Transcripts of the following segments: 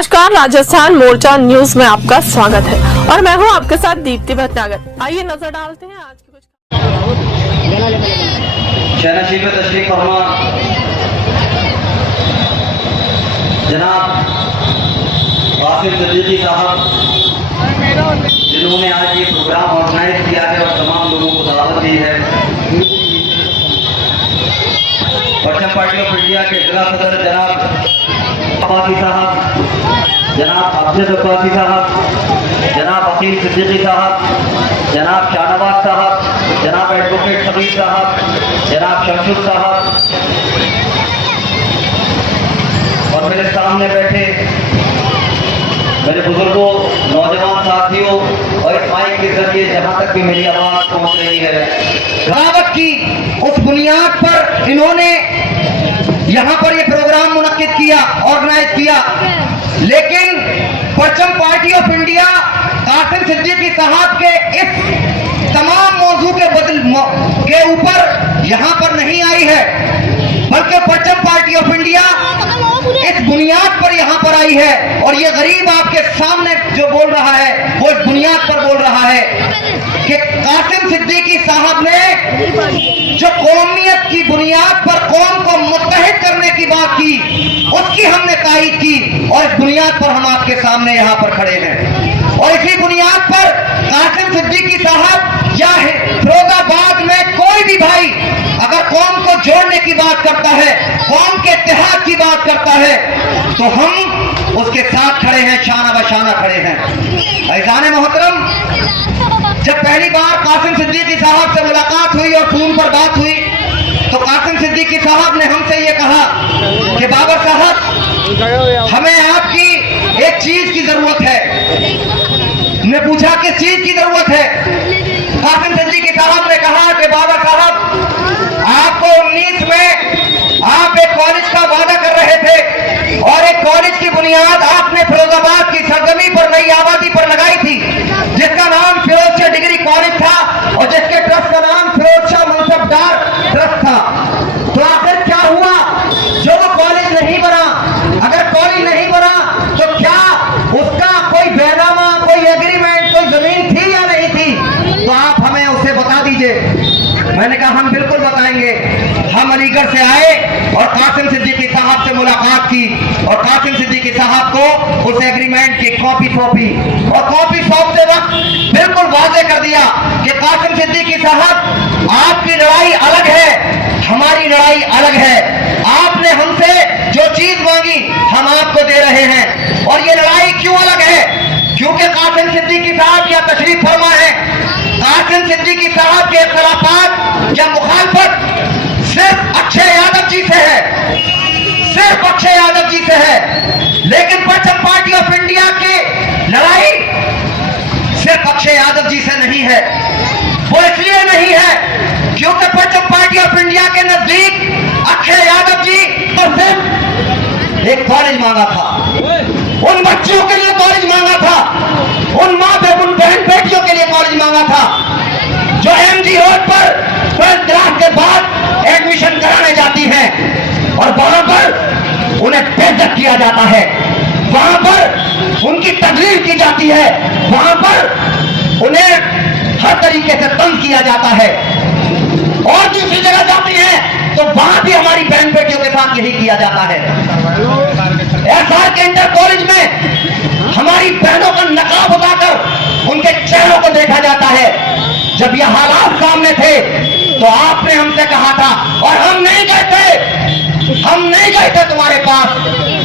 नमस्कार, राजस्थान मोर्चा न्यूज में आपका स्वागत है और मैं हूं आपके साथ दीप्ति भटनागर। आइए नजर डालते हैं आज की कुछ शहनशीब में तशरीफ फरमा जनाब वासिफ सिद्दीकी साहब, जिन्होंने आज ये प्रोग्राम ऑर्गेनाइज किया है और तमाम लोगों को दावत दी है। परचम पार्टी ऑफ इंडिया के जिला सदर जनाब अब्बासी साहब, जनाब अफजल अब्बासी साहब, जनाब वकील सिद्दीकी साहब, जनाब शाहनवाज साहब, जनाब एडवोकेट सबीर साहब, जनाब शमशुद साहब और मेरे सामने बैठे मेरे बुजुर्गों, नौजवान साथियों और इस माइक के जरिए जहां तक भी मेरी आवाज पहुंच रही है, दावत की उस बुनियाद पर इन्होंने यहाँ पर ये प्रोग्राम मुनक्किद किया, ऑर्गेनाइज किया। लेकिन Parcham party of India Kasim Siddiqui साहब के इस तमाम मौजू के ऊपर यहाँ पर नहीं आई है, बल्कि परचम पार्टी ऑफ इंडिया इस बुनियाद पर यहाँ पर आई है। और ये गरीब आपके सामने जो बोल रहा है वो इस बुनियाद पर बोल रहा है कि कासिम सिद्दीकी साहब ने जो कौमियत की बुनियाद पर कौम को मुत्तहिद करने की बात की, उसकी हमने तायीद की और इस बुनियाद पर हम आपके सामने यहाँ पर खड़े हैं। और इसी बुनियाद पर कासिम सिद्दीकी साहब या फिरोजाबाद में कोई भी भाई अगर कौम को जोड़ने की बात करता है, कौम के इत्तेहाद की बात करता है, तो हम उसके साथ खड़े हैं, शाना बशाना खड़े हैं। ऐज़ान मोहतरम, जब पहली बार कासिम सिद्दीकी साहब से मुलाकात हुई और फोन पर बात हुई तो कासिम सिद्दीकी साहब ने हमसे ये कहा कि बाबा साहब, हमें आपकी एक चीज की जरूरत है। ने पूछा किस चीज की जरूरत है? कासिम सिद्दीकी साहब ने कहा कि बाबा साहब, आपको 19 में आप एक कॉलेज का वादा कर रहे थे और एक कॉलेज की बुनियाद आपने फिरोजाबाद की सरजमी पर नई आबादी पर लगाई थी, जिसका नाम फिरोज शाह डिग्री कॉलेज था और जिसके ट्रस्ट का नाम फिरोज शाह मनसबदार ट्रस्ट था। तो आखिर क्या हुआ? जो वो कॉलेज नहीं बना, अगर कॉलेज नहीं बना तो क्या उसका कोई बैनामा, कोई एग्रीमेंट, कोई जमीन थी या नहीं थी? तो आप हमें उसे बता दीजिए। मैंने कहा हम बिल्कुल बताएंगे। हम अलीगढ़ से आए और कासिम सिद्दीकी साहब से मुलाकात की और कासिम सिद्दीकी साहब को उस एग्रीमेंट की कॉपी सौंपी और कॉपी सौंपते वक्त बिल्कुल वाजे कर दिया कि कासिम सिद्दीकी साहब, आपकी लड़ाई अलग है, हमारी लड़ाई अलग है। आपने हमसे जो चीज मांगी हम आपको दे रहे हैं। और ये लड़ाई क्यों अलग है? क्योंकि कासिम सिद्दीकी साहब या तशरीफ फरमा है, कासिम सिद्दीकी साहब के खिलाफत या मुखालफत सिर्फ अक्षय यादव जी से है, सिर्फ अक्षय यादव जी से है। लेकिन परचम पार्टी ऑफ इंडिया की लड़ाई सिर्फ अक्षय यादव जी से नहीं है। वो इसलिए नहीं है क्योंकि परचम पार्टी ऑफ इंडिया के नजदीक अक्षय यादव जी तो सिर्फ एक कॉलेज मांगा था, उन बच्चियों के लिए कॉलेज मांगा था, उन माँ उन बहन बेटियों के लिए कॉलेज मांगा था जो एमजी रोड पर 12th क्लास के बाद एडमिशन कराने जाती हैं और वहां पर उन्हें बेइज्जत किया जाता है, वहां पर उनकी तकलीफ की जाती है, वहां पर उन्हें हर तरीके से तंग किया जाता है। और दूसरी जगह जाती हैं तो वहां भी हमारी बहन बेटियों के साथ यही किया जाता है। एसआर के इंटर कॉलेज में हमारी बहनों का नकाब उतारकर उनके चेहरों को देखा जाता है। जब ये हालात सामने थे तो आपने हमसे कहा था और हम नहीं गए थे तुम्हारे पास,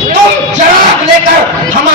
तुम चिराग लेकर हमारे